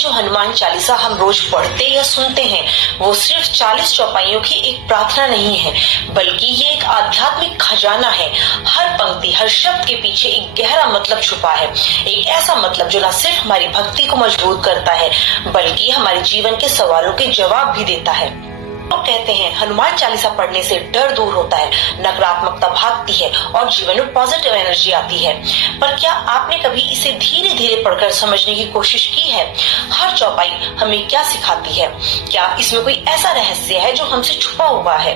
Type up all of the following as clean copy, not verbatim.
जो हनुमान चालीसा हम रोज पढ़ते या सुनते हैं वो सिर्फ 40 चौपाइयों की एक प्रार्थना नहीं है, बल्कि ये एक आध्यात्मिक खजाना है। हर पंक्ति, हर शब्द के पीछे एक गहरा मतलब छुपा है, एक ऐसा मतलब जो न सिर्फ हमारी भक्ति को मजबूत करता है बल्कि हमारे जीवन के सवालों के जवाब भी देता है। लोग कहते हैं हनुमान चालीसा पढ़ने से डर दूर होता है, नकारात्मकता भागती है और जीवन में पॉजिटिव एनर्जी आती है। पर क्या आपने कभी इसे धीरे धीरे पढ़कर समझने की कोशिश की है? हर चौपाई हमें क्या सिखाती है? क्या इसमें कोई ऐसा रहस्य है जो हमसे छुपा हुआ है?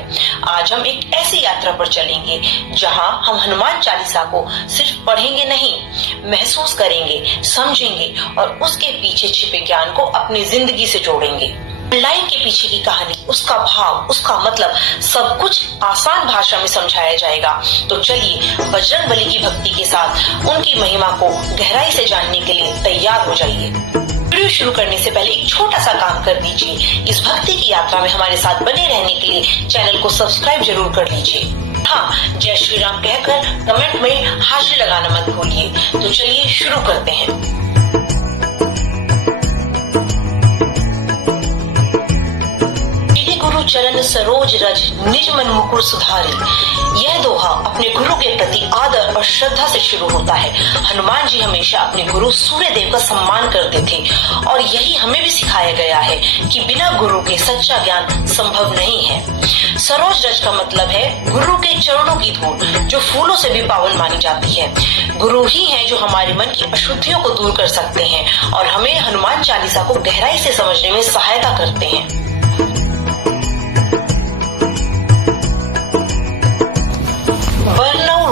आज हम एक ऐसी यात्रा पर चलेंगे जहाँ हम हनुमान चालीसा को सिर्फ पढ़ेंगे नहीं, महसूस करेंगे, समझेंगे और उसके पीछे छिपे ज्ञान को अपनी जिंदगी से जोड़ेंगे। लाइन के पीछे की कहानी, उसका भाव, उसका मतलब सब कुछ आसान भाषा में समझाया जाएगा। तो चलिए बजरंगबली की भक्ति के साथ उनकी महिमा को गहराई से जानने के लिए तैयार हो जाइए। वीडियो शुरू करने से पहले एक छोटा सा काम कर दीजिए। इस भक्ति की यात्रा में हमारे साथ बने रहने के लिए चैनल को सब्सक्राइब जरूर कर लीजिए। हाँ, जय श्री राम कहकर कमेंट में हाजिरी लगाना मत भूलिए। तो चलिए शुरू करते हैं। चरण सरोज रज निज मन मुकुर सुधारी। यह दोहा अपने गुरु के प्रति आदर और श्रद्धा से शुरू होता है। हनुमान जी हमेशा अपने गुरु सूर्य देव का सम्मान करते थे और यही हमें भी सिखाया गया है कि बिना गुरु के सच्चा ज्ञान संभव नहीं है। सरोज रज का मतलब है गुरु के चरणों की धूल, जो फूलों से भी पावन मानी जाती है। गुरु ही हैं जो हमारे मन की अशुद्धियों को दूर कर सकते हैं और हमें हनुमान चालीसा को गहराई से समझने में सहायता करते हैं।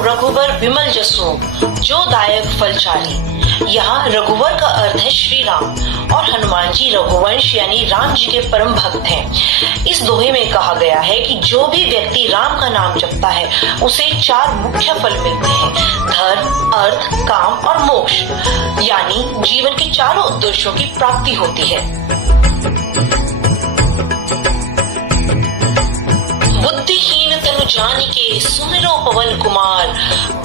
रघुवर विमल जसु जो दायक फलचारी। यहाँ रघुवर का अर्थ है श्री राम और हनुमान जी रघुवंश यानी राम जी के परम भक्त हैं। इस दोहे में कहा गया है कि जो भी व्यक्ति राम का नाम जपता है उसे 4 मुख्य फल मिलते हैं: धर्म, अर्थ, काम और मोक्ष, यानी जीवन के चारों उद्देश्यों की प्राप्ति होती है। बुद्धिहीन तनु जानिके सुमिरो पवन कुमार,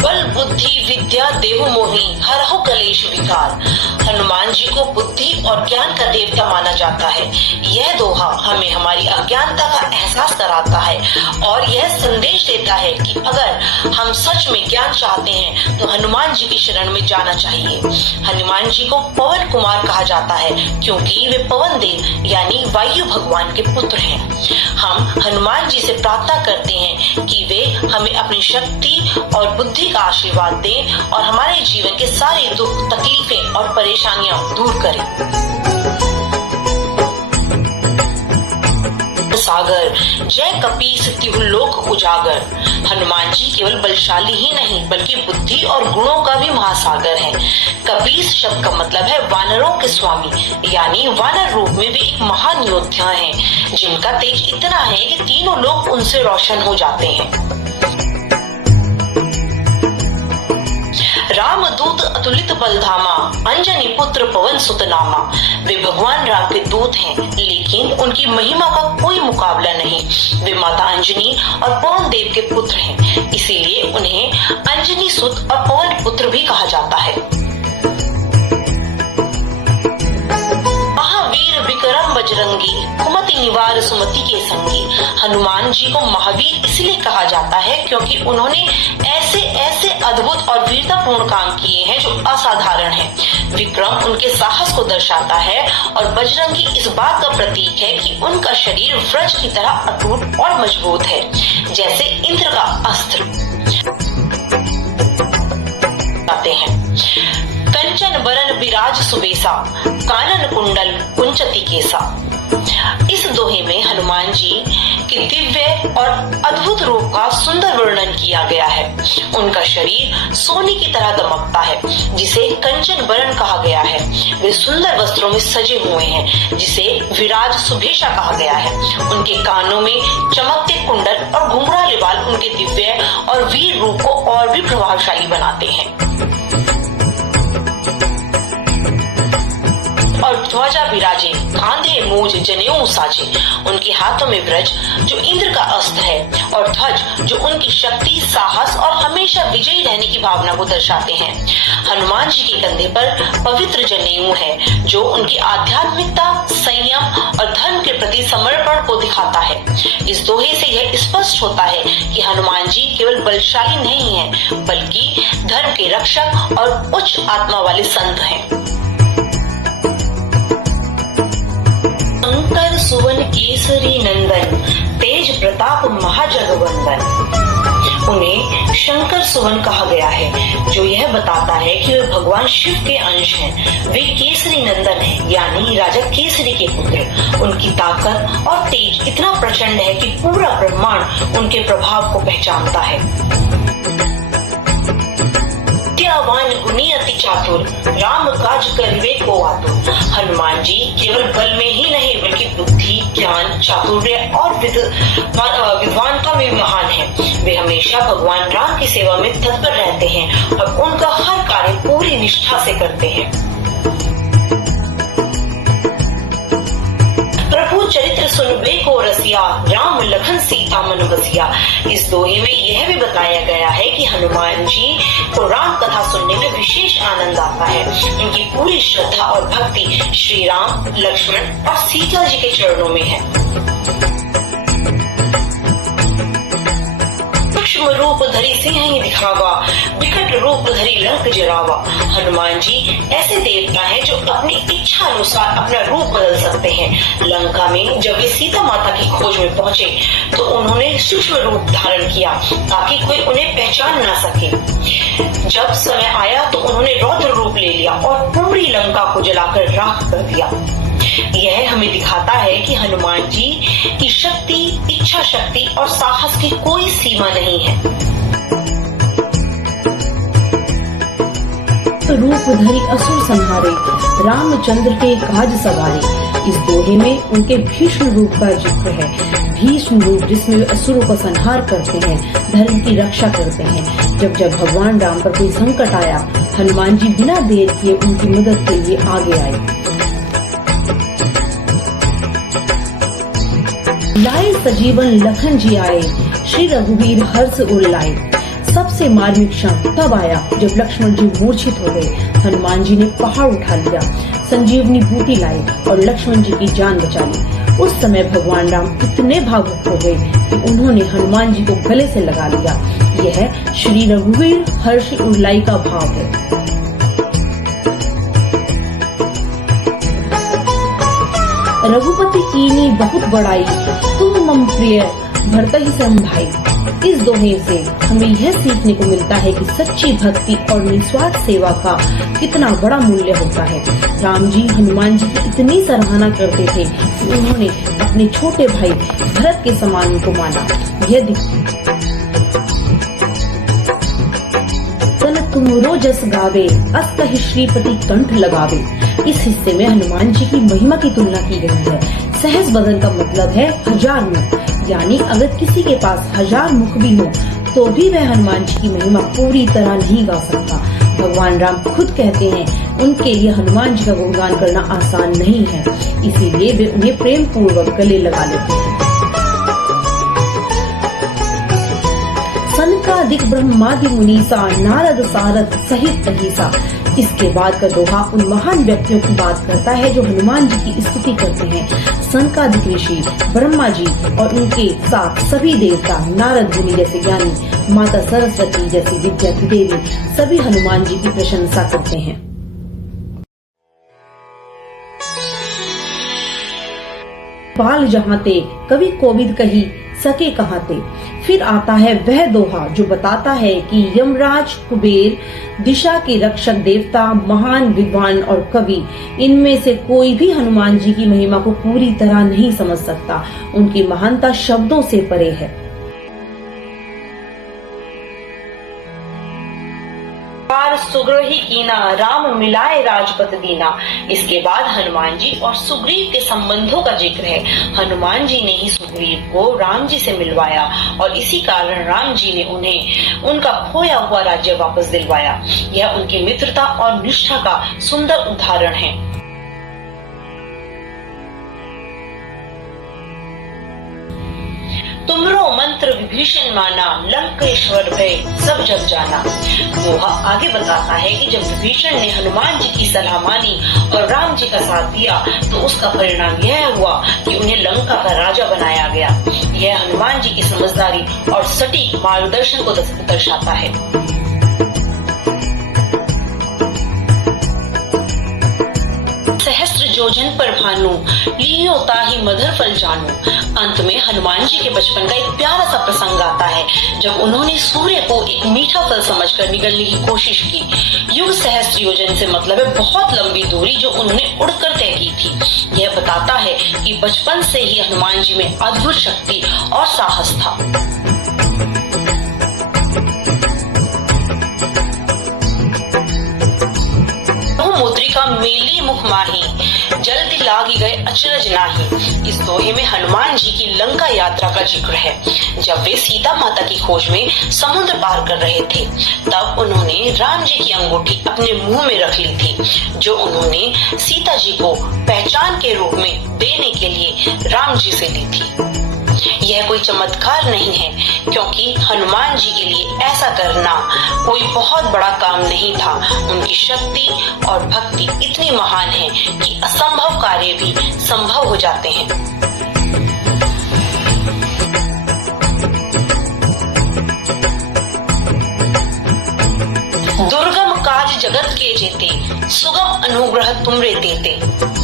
बल बुद्धि विद्या देहु मोहि हरहु कलेश विकार। हनुमान जी को बुद्धि और ज्ञान का देवता माना जाता है। यह दोहा हमें हमारी अज्ञानता का एहसास कराता है और यह संदेश देता है कि अगर हम सच में ज्ञान चाहते हैं तो हनुमान जी की शरण में जाना चाहिए। हनुमान जी को पवन कुमार कहा जाता है क्योंकि वे पवन देव यानी वायु भगवान के पुत्र हैं। हम हनुमान जी से प्रार्थना करते हैं कि वे हमें अपनी शक्ति और बुद्धि का आशीर्वाद दें और हमारे जीवन के सारे दुख, तकलीफें और परेशानियां दूर करें। सागर जय कपीस तिहु लोक उजागर। हनुमान जी केवल बलशाली ही नहीं बल्कि बुद्धि और गुणों का भी महासागर है। कपीस शब्द का मतलब है वानरों के स्वामी, यानी वानर रूप में वे एक महान योद्धा हैं जिनका तेज इतना है कि तीनों लोग उनसे रोशन हो जाते हैं। राम दूत अतुलित बलधामा, अंजनी पुत्र पवन सुत नामा। वे भगवान राम के दूत हैं, लेकिन उनकी महिमा का कोई मुकाबला नहीं। वे माता अंजनी और पवन देव के पुत्र हैं, इसीलिए उन्हें अंजनी सुत और पवन पुत्र भी कहा जाता है। महावीर विक्रम बजरंगी, कुमति निवार सुमति के संगी। हनुमान जी को महावीर इसलिए कहा जाता है क्योंकि उन्होंने ऐसे अद्भुत और वीरतापूर्ण काम किए हैं जो असाधारण हैं। विक्रम उनके साहस को दर्शाता है और बजरंगी इस बात का प्रतीक है कि उनका शरीर वज्र की तरह अटूट और मजबूत है, जैसे इंद्र का अस्त्र हैं। कंचन बरन विराज सुबेसा, कानन कुंडल कुंचति केसा। इस दोहे में हनुमान जी के दिव्य और अद्भुत रूप का सुंदर वर्णन किया गया है। उनका शरीर सोने की तरह दमकता है, जिसे कंचन बरन कहा गया है। वे सुंदर वस्त्रों में सजे हुए हैं, जिसे विराज सुबेशा कहा गया है। उनके कानों में चमकते कुंडल और घुंघराले बाल उनके दिव्य और वीर रूप को और भी प्रभावशाली बनाते हैं। और ध्वजा बिराजे, कांधे मूज जनेऊ साजे। उनके हाथों में व्रज जो इंद्र का अस्त्र है और ध्वज जो उनकी शक्ति, साहस और हमेशा विजयी रहने की भावना को दर्शाते हैं। हनुमान जी के कंधे पर पवित्र जनेऊ है जो उनकी आध्यात्मिकता, संयम और धर्म के प्रति समर्पण को दिखाता है। इस दोहे से यह स्पष्ट होता है कि हनुमान जी केवल बलशाली नहीं है बल्कि धर्म के रक्षक और उच्च आत्मा वाले संत हैं। शंकर सुवन केसरी नंदन, तेज प्रताप महाजगवंदन। उन्हें शंकर सुवन कहा गया है जो यह बताता है कि वे भगवान शिव के अंश हैं। वे केसरी नंदन हैं, यानी राजा केसरी के पुत्र। उनकी ताकत और तेज इतना प्रचंड है कि पूरा ब्रह्मांड उनके प्रभाव को पहचानता है। विद्यावान गुणी अति चातुर, राम काज करिवे को आतुर। हनुमान जी केवल बल में ही नहीं बल्कि बुद्धि, ज्ञान, चातुर्य और विद्वानता में महान हैं। वे हमेशा भगवान राम की सेवा में तत्पर रहते हैं और उनका हर कार्य पूरी निष्ठा से करते हैं। प्रभु चरित्र सुनबे को रसिया, राम लखन सीता मन बसिया। इस दोहे में यह भी बताया गया है कि हनुमान जी को राम कथा सुनने में विशेष आनंद आता है। उनकी पूरी श्रद्धा और भक्ति श्री राम, लक्ष्मण और सीता जी के चरणों में है। सूक्ष्म रूप धरी सिंह ही दिखावा, विकट रूप धरी लंक जरावा। हनुमान जी ऐसे देवता हैं जो अपनी इच्छा अनुसार अपना रूप बदल सकते हैं। लंका में जब वे सीता माता की खोज में पहुंचे तो उन्होंने सूक्ष्म रूप धारण किया ताकि कोई उन्हें पहचान ना सके। जब समय आया तो उन्होंने रौद्र रूप ले लिया और पूरी लंका को जलाकर राख कर दिया। यह हमें दिखाता है कि हनुमान जी की शक्ति, इच्छा शक्ति और साहस की कोई सीमा नहीं है। रूप धरी असुर संहारे, रामचंद्र के काज सवारे। इस दोहे में उनके भीष्म रूप का जिक्र है। भीष्म रूप जिसमें वे असुरों का संहार करते हैं, धर्म की रक्षा करते हैं। जब जब भगवान राम पर कोई संकट आया, हनुमान जी बिना देर किए उनकी मदद के लिए आगे आए। लाए सजीवन लखन जी आए, श्री रघुवीर हर्ष उल्लाए। सबसे मार्मिक क्षण तब आया जब लक्ष्मण जी मूर्छित हो गए। हनुमान जी ने पहाड़ उठा लिया, संजीवनी बूटी लाई और लक्ष्मण जी की जान बचा ली। उस समय भगवान राम इतने भावुक हो गए कि उन्होंने हनुमान जी को गले से लगा लिया। यह श्री रघुवीर हर्ष उल्लाई का भाव है। रघुपति कीनी बहुत बड़ाई, तुम मम प्रिय भरतहि सम भाई। इस दोहे से हमें यह सीखने को मिलता है कि सच्ची भक्ति और निस्वार्थ सेवा का कितना बड़ा मूल्य होता है। राम जी हनुमान जी की इतनी सराहना करते थे कि उन्होंने अपने छोटे भाई भरत के समान उनको माना। यह तन तुमरो जस गावे, अस कहि श्रीपति कंठ लगावे। इस हिस्से में हनुमान जी की महिमा की तुलना की गई है। सहज बदन का मतलब है 1000 मुख, यानी अगर किसी के पास 1000 मुख भी हो तो भी वह हनुमान जी की महिमा पूरी तरह नहीं गा सकता। भगवान राम खुद कहते हैं उनके लिए हनुमान जी का गुणगान करना आसान नहीं है, इसीलिए वे उन्हें प्रेम पूर्वक गले लगा लेते हैं। सनकादिक ब्रह्मादि मुनीसा, नारद सारद सहित अहिसा। इसके बाद का दोहा उन महान व्यक्तियों की बात करता है जो हनुमान जी की स्तुति करते हैं। सनकादिक ऋषि, ब्रह्मा जी और उनके साथ सभी देवता, नारद मुनि जैसे ज्ञानी, माता सरस्वती जैसी विद्या की देवी, सभी हनुमान जी की प्रशंसा करते हैं। बाल जहांते कवि कोविद कही सके कहाते। फिर आता है वह दोहा जो बताता है कि यमराज, कुबेर, दिशा के रक्षक देवता, महान विद्वान और कवि, इनमें से कोई भी हनुमान जी की महिमा को पूरी तरह नहीं समझ सकता। उनकी महानता शब्दों से परे है। सुग्रीव कीना, राम मिलाए राजपत दीना। इसके बाद हनुमान जी और सुग्रीव के संबंधों का जिक्र है। हनुमान जी ने ही सुग्रीव को राम जी से मिलवाया और इसी कारण राम जी ने उन्हें उनका खोया हुआ राज्य वापस दिलवाया। यह उनकी मित्रता और निष्ठा का सुंदर उदाहरण है। मंत्र विभीषण माना, लंकेश्वर भय सब जग जाना। दोहा आगे बताता है कि जब विभीषण ने हनुमान जी की सलाह मानी और राम जी का साथ दिया तो उसका परिणाम यह हुआ कि उन्हें लंका का राजा बनाया गया। यह हनुमान जी की समझदारी और सटीक मार्गदर्शन को दर्शाता है। सहस्त्र योजन पर भानु, लियो ताहि मधुर फल जानू। अंत में हनुमान जी के बचपन का एक प्यारा सा प्रसंग आता है जब उन्होंने सूर्य को एक मीठा फल समझकर निगलने की कोशिश की। युग सहस्त्र योजन से मतलब है बहुत लंबी दूरी जो उन्होंने उड़कर तय की थी। यह बताता है कि बचपन से ही हनुमान जी में अद्भुत शक्ति और साहस था। मुद्रिका मेली मुख माही, जल्दी लागी गए अचरज नाही। इस दोहे में हनुमान जी की लंका यात्रा का जिक्र है। जब वे सीता माता की खोज में समुद्र पार कर रहे थे तब उन्होंने राम जी की अंगूठी अपने मुंह में रख ली थी, जो उन्होंने सीता जी को पहचान के रूप में देने के लिए राम जी से ली थी। यह कोई चमत्कार नहीं है, क्योंकि हनुमान जी के लिए ऐसा करना कोई बहुत बड़ा काम नहीं था। उनकी शक्ति और भक्ति इतनी महान है कि असंभव कार्य भी संभव हो जाते हैं। दुर्गम काज जगत के जेते, सुगम अनुग्रह तुमरे देते।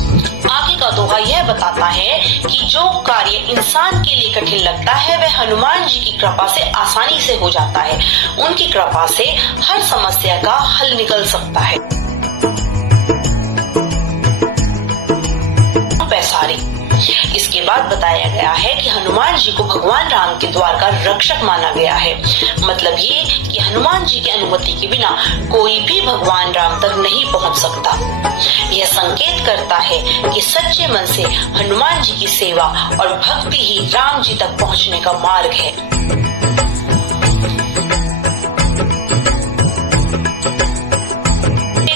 आगे का दोहा यह बताता है कि जो कार्य इंसान के लिए कठिन लगता है वह हनुमान जी की कृपा से आसानी से हो जाता है। उनकी कृपा से हर समस्या का हल निकल सकता है। पैसारी। इसके बाद बताया गया है कि हनुमान जी को भगवान राम के द्वार का रक्षक माना गया है। मतलब ये कि हनुमान जी की अनुमति के बिना कोई भी भगवान राम तक नहीं पहुंच सकता। यह संकेत करता है कि सच्चे मन से हनुमान जी की सेवा और भक्ति ही राम जी तक पहुंचने का मार्ग है।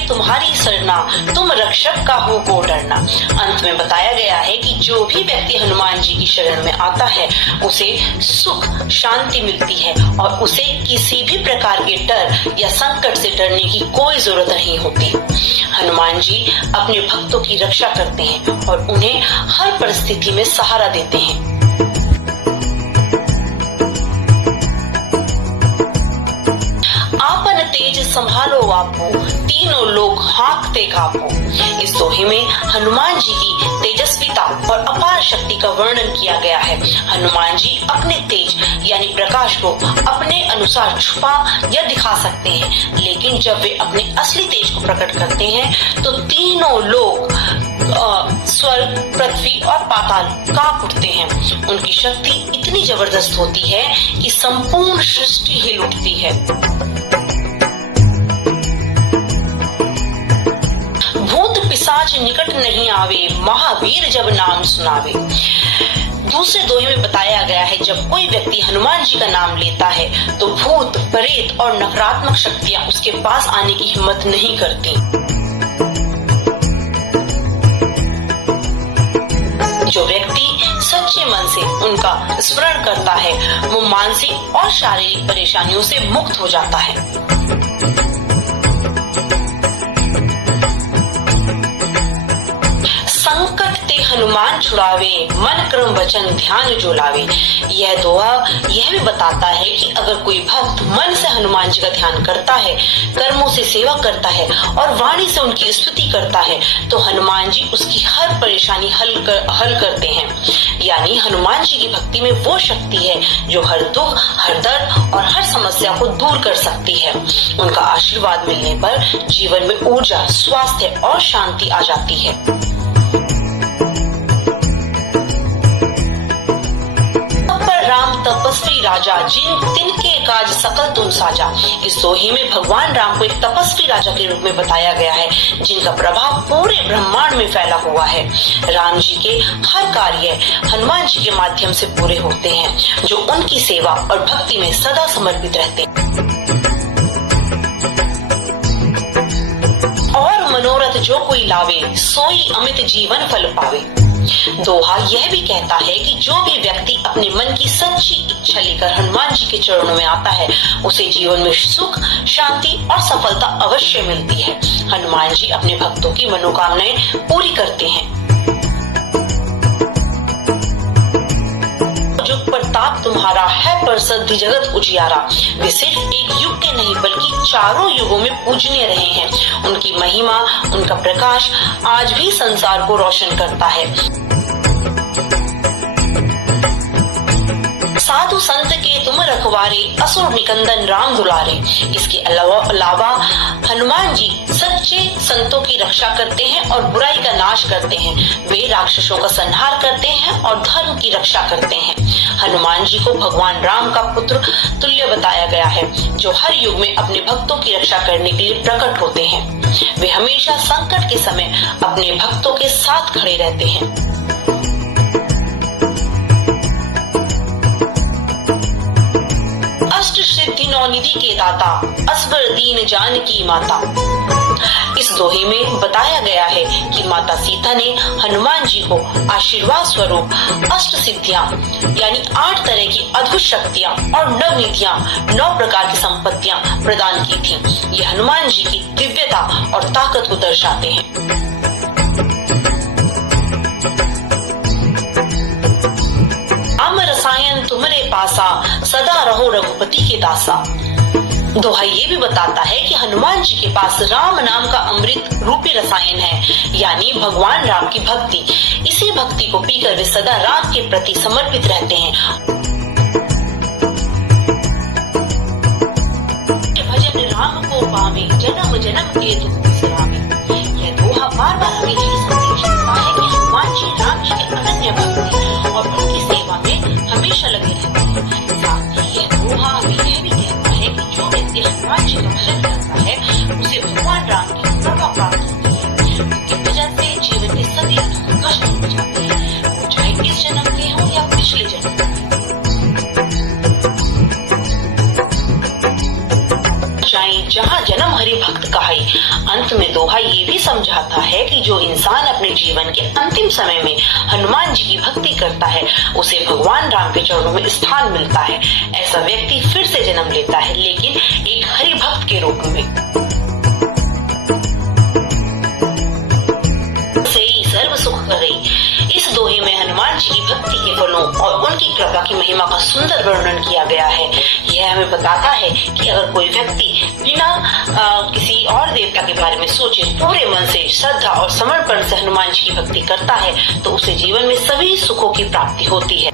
तुम्हारी सरना, तुम रक्षक का हो को डरना। अंत में बताया गया है कि जो भी व्यक्ति हनुमान जी की शरण में आता है उसे सुख शांति मिलती है और उसे किसी भी प्रकार के डर या संकट से डरने की कोई जरूरत नहीं होती। हनुमान जी अपने भक्तों की रक्षा करते हैं और उन्हें हर परिस्थिति में सहारा देते हैं। आपन तेज संभालो आपको, तीनों लोग हाँकते कापो। इस दोहे में हनुमान जी की तेजस्विता और अपार शक्ति का वर्णन किया गया है। हनुमान जी अपने तेज यानी प्रकाश को अपने अनुसार छुपा या दिखा सकते हैं, लेकिन जब वे अपने असली तेज को प्रकट करते हैं तो तीनों लोग स्वर्ग, पृथ्वी और पाताल कांप उठते हैं। उनकी शक्ति इतनी जबरदस्त होती है कि संपूर्ण सृष्टि हिल उठती है। भूत पिशाच निकट नहीं आवे, महावीर जब नाम सुनावे। दूसरे दोहे में बताया गया है जब कोई व्यक्ति हनुमान जी का नाम लेता है तो भूत, प्रेत और नकारात्मक शक्तियां उसके पास आने की हिम्मत नहीं करती। जो व्यक्ति सच्चे मन से उनका स्मरण करता है वो मानसिक और शारीरिक परेशानियों से मुक्त हो जाता है। संकट ते हनुमान छुड़ावे, मन क्रम वचन ध्यान जो लावे। यह दोहा यह भी बताता है कि अगर कोई भक्त मन से हनुमान जी का ध्यान करता है, कर्मों से सेवा करता है और वाणी से उनकी स्तुति करता है तो हनुमान जी उसकी हर परेशानी हल करते हैं। यानी हनुमान जी की भक्ति में वो शक्ति है जो हर दुख, हर दर्द और हर समस्या को दूर कर सकती है। उनका आशीर्वाद मिलने पर जीवन में ऊर्जा, स्वास्थ्य और शांति आ जाती है। राम तपस्वी राजा, जिन तिनके काज सकल तुम साजा। इस दोहे में भगवान राम को एक तपस्वी राजा के रूप में बताया गया है जिनका प्रभाव पूरे ब्रह्मांड में फैला हुआ है। राम जी के हर कार्य हनुमान जी के माध्यम से पूरे होते हैं जो उनकी सेवा और भक्ति में सदा समर्पित रहते हैं। और मनोरथ जो कोई लावे, सोई अमित जीवन फल पावे। दोहा यह भी कहता है कि जो भी व्यक्ति अपने मन की सच्ची इच्छा लेकर हनुमान जी के चरणों में आता है, उसे जीवन में सुख, शांति और सफलता अवश्य मिलती है। हनुमान जी अपने भक्तों की मनोकामनाएं पूरी करते हैं। जुग प्रताप तुम्हारा है प्रसिद्ध जगत उजियारा। वे सिर्फ एक युग के नहीं बल्कि चारों युगों में पूजनीय रहे हैं। उनकी महिमा, उनका प्रकाश आज भी संसार को रोशन करता है। साधु संत के तुम रखवारे, असुर निकंदन राम दुलारे। इसके अलावा हनुमान जी सच्चे संतों की रक्षा करते हैं और बुराई का नाश करते हैं। वे राक्षसों का संहार करते हैं और धर्म की रक्षा करते हैं। हनुमान जी को भगवान राम का पुत्र तुल्य बताया गया है, जो हर युग में अपने भक्तों की रक्षा करने के लिए प्रकट होते हैं। वे हमेशा संकट के समय अपने भक्तों के साथ खड़े रहते हैं। अष्ट सिद्धि नौ निधि के दाता, असबर दीन जानकी माता। इस दोहे में बताया गया है कि माता सीता ने हनुमान जी को आशीर्वाद स्वरूप अष्ट सिद्धियां यानी 8 तरह की अद्भुत शक्तियां और नवनिधियां, 9 प्रकार की संपत्तियां प्रदान की थी। ये हनुमान जी की दिव्यता और ताकत को दर्शाते हैं। राम रसायन तुम्हारे पासा, सदा रहो रघुपति के दासा। दोहा ये भी बताता है कि हनुमान जी के पास राम नाम का अमृत रूपी रसायन है, यानी भगवान राम की भक्ति। इसी भक्ति को पीकर वे सदा राम के प्रति समर्पित रहते हैं। भजन राम को पावे, जन्म जन्म के दुख बिसरावे। यह दोहा बार बार हमें यही संदेश देता है कि हनुमान जी राम जी के अनन्य भक्त और उनकी सेवा में हमेशा लगे रहते हैं। साथ ही यह दोहा हमें यह भी कहता है कि जो व्यक्ति हनुमान जी का भजन करता है, उसे भगवान राम की कृपा प्राप्त होती है। उनके भजन से जीवन के सभी दुख कष्ट मिट जाते हैं, वो चाहे इस जन्म के हो या पिछले जन्म के। जहाँ जन्म हरि भक्त कहाई। अंत में दोहा ये भी समझाता है कि जो इंसान अपने जीवन के अंतिम समय में हनुमान जी की भक्ति करता है, उसे भगवान राम के चरणों में स्थान मिलता है। ऐसा व्यक्ति फिर से जन्म लेता है, लेकिन एक हरि भक्त के रूप में। से ही सर्व सुख करे। इस दोहे में हनुमान जी की भक्ति के फलों और उनकी कृपा की महिमा का सुंदर वर्णन किया गया है। यह हमें बताता है कि अगर कोई व्यक्ति बिना किसी और देवता के बारे में सोचे पूरे मन से श्रद्धा और समर्पण से हनुमान जी की भक्ति करता है, तो उसे जीवन में सभी सुखों की प्राप्ति होती है।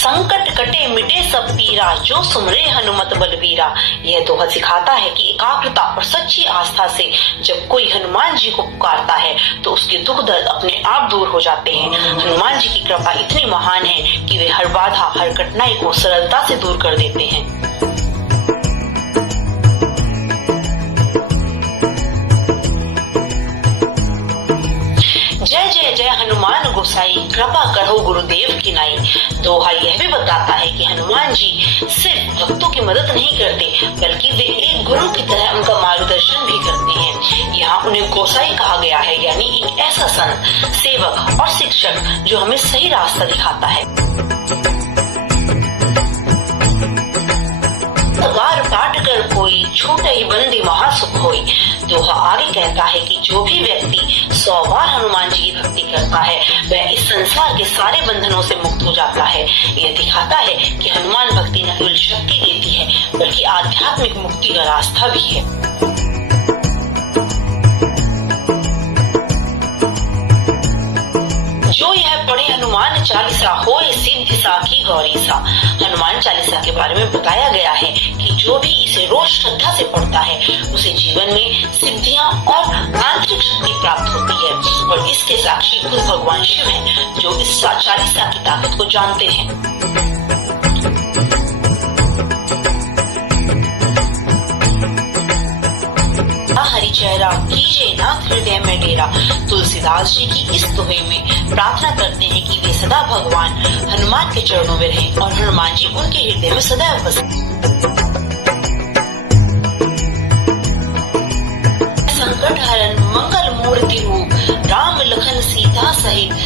संकट कटे मिटे सब पीरा, जो सुमरे हनुमत बलबीरा। यह दोहा सिखाता है कि एकाग्रता और सच्ची आस्था से जब कोई हनुमान जी को पुकारता है, तो उसके दुख दर्द अपने आप दूर हो जाते हैं। हनुमान जी की कृपा इतनी महान है कि वे हर बाधा, हर कठिनाई को सरलता से दूर कर देते हैं। जय जय जय हनुमान गोसाई, कृपा करो गुरुदेव की नाई। दोहा यह भी बताता है कि हनुमान जी सिर्फ भक्तों की मदद नहीं करते, बल्कि वे एक गुरु की तरह उनका मार्गदर्शन भी करते हैं। यहाँ उन्हें गोसाई कहा गया है, यानी एक ऐसा संत, सेवक और शिक्षक जो हमें सही रास्ता दिखाता है। पाठ कर कोई, छूटे ही बंदी महासुख होई। दोहा आगे कहता है कि जो भी व्यक्ति 100 बार हनुमान जी की भक्ति करता है, वह इस संसार के सारे बंधनों से मुक्त हो जाता है। यह दिखाता है कि हनुमान भक्ति न केवल शक्ति देती है, बल्कि आध्यात्मिक मुक्ति का रास्ता भी है। जो यह पढ़े हनुमान चालीसा, होए सिद्धि साखी गौरी सा। हनुमान चालीसा के बारे में बताया गया है कि जो भी इसे रोज श्रद्धा से पढ़ता है, उसे जीवन में सिद्धियां और आंतरिक शक्ति प्राप्त होती है। और इसके साक्षी खुद भगवान शिव हैं, जो इस चालीसा की ताकत को जानते हैं। हरि चेहरा कीजिए नाथ हृदय में डेरा। तुलसीदास जी की इस दोहे में प्रार्थना करते हैं कि वे सदा भगवान हनुमान के चरणों में रहें और हनुमान जी उनके हृदय में सदैव बसे।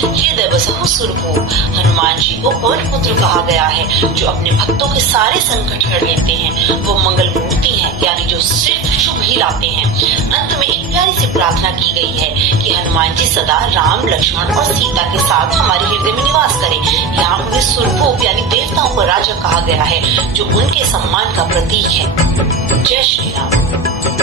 हृदय बसहु सुरभु। हनुमान जी को पवन पुत्र कहा गया है, जो अपने भक्तों के सारे संकट हर लेते हैं। वो मंगल मूर्ति है, यानी जो सिर्फ शुभ ही लाते हैं। अंत में एक प्यारी सी प्रार्थना की गई है कि हनुमान जी सदा राम, लक्ष्मण और सीता के साथ हमारे हृदय में निवास करें। यहाँ उन्हें सुरभु यानी देवताओं का राजा कहा गया है, जो उनके सम्मान का प्रतीक है। जय श्री राम।